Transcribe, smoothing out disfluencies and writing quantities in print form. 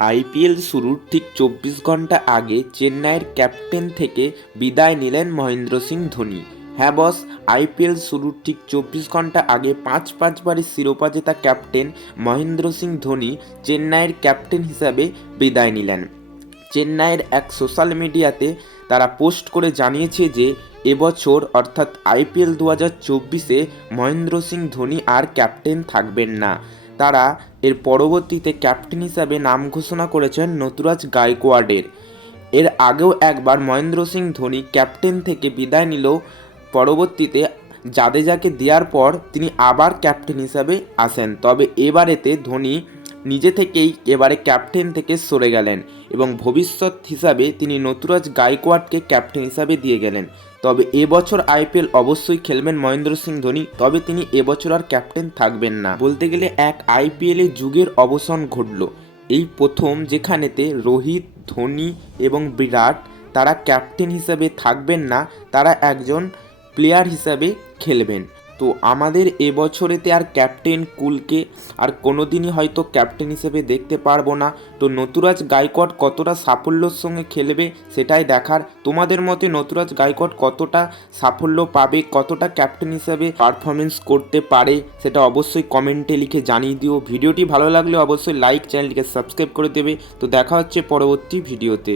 IPL শুরুর ঠিক ২৪ ঘন্টা আগে চেন্নাইয়ের ক্যাপ্টেন থেকে বিদায় নিলেন মহেন্দ্র সিং ধোনি। হ্যাঁ বস, আইপিএল শুরুর ঠিক ২৪ ঘন্টা আগে পাঁচবারের শিরোপা জেতা ক্যাপ্টেন মহেন্দ্র সিং ধোনি চেন্নাইয়ের ক্যাপ্টেন হিসাবে বিদায় নিলেন। চেন্নাইয়ের এক সোশ্যাল মিডিয়াতে তারা পোস্ট করে জানিয়েছে যে এবছর অর্থাৎ আইপিএল ২০২৪-এ মহেন্দ্র সিং ধোনি আর ক্যাপ্টেন থাকবেন না। তারা এর পরবর্তীতে ক্যাপ্টেন হিসাবে নাম ঘোষণা করেছেন ঋতুরাজ গায়কোয়াড়ের। এর আগেও একবার মহেন্দ্র সিং ধোনি ক্যাপ্টেন থেকে বিদায় নিলেও পরবর্তীতে জাদেজাকে দেওয়ার পর তিনি আবার ক্যাপ্টেন হিসাবে আসেন। তবে এবারেতে ধোনি নিজে থেকেই এবারে ক্যাপ্টেন থেকে সরে গেলেন এবং ভবিষ্যৎ হিসাবে তিনি ঋতুরাজ গায়কোয়াড়কে ক্যাপ্টেন হিসাবে দিয়ে গেলেন। তবে এবছর আইপিএল অবশ্যই খেলবেন মহেন্দ্র সিং ধোনি, তবে তিনি এবছর আর ক্যাপ্টেন থাকবেন না। বলতে গেলে এক আইপিএলের যুগের অবসান ঘটল। এই প্রথম যেখানেতে রোহিত, ধোনি এবং বিরাট তারা ক্যাপ্টেন হিসাবে থাকবেন না, তারা একজন প্লেয়ার হিসাবে খেলবেন। তো আমাদের এবছরেতে আর ক্যাপ্টেন কুলকে আর কোনোদিনই হয়তো ক্যাপ্টেন হিসেবে দেখতে পারবো না। তো ঋতুরাজ গায়কোয়াড় কতটা সাফল্যের সঙ্গে খেলবে সেটাই দেখার। তোমাদের মতে ঋতুরাজ গায়কোয়াড় কতটা সাফল্য পাবে, কতটা ক্যাপ্টেন হিসেবে পারফরমেন্স করতে পারে সেটা অবশ্যই কমেন্টে লিখে জানিয়ে দিও। ভিডিওটি ভালো লাগলে অবশ্যই লাইক, চ্যানেলটিকে সাবস্ক্রাইব করে দেবে। তো দেখা হচ্ছে পরবর্তী ভিডিওতে।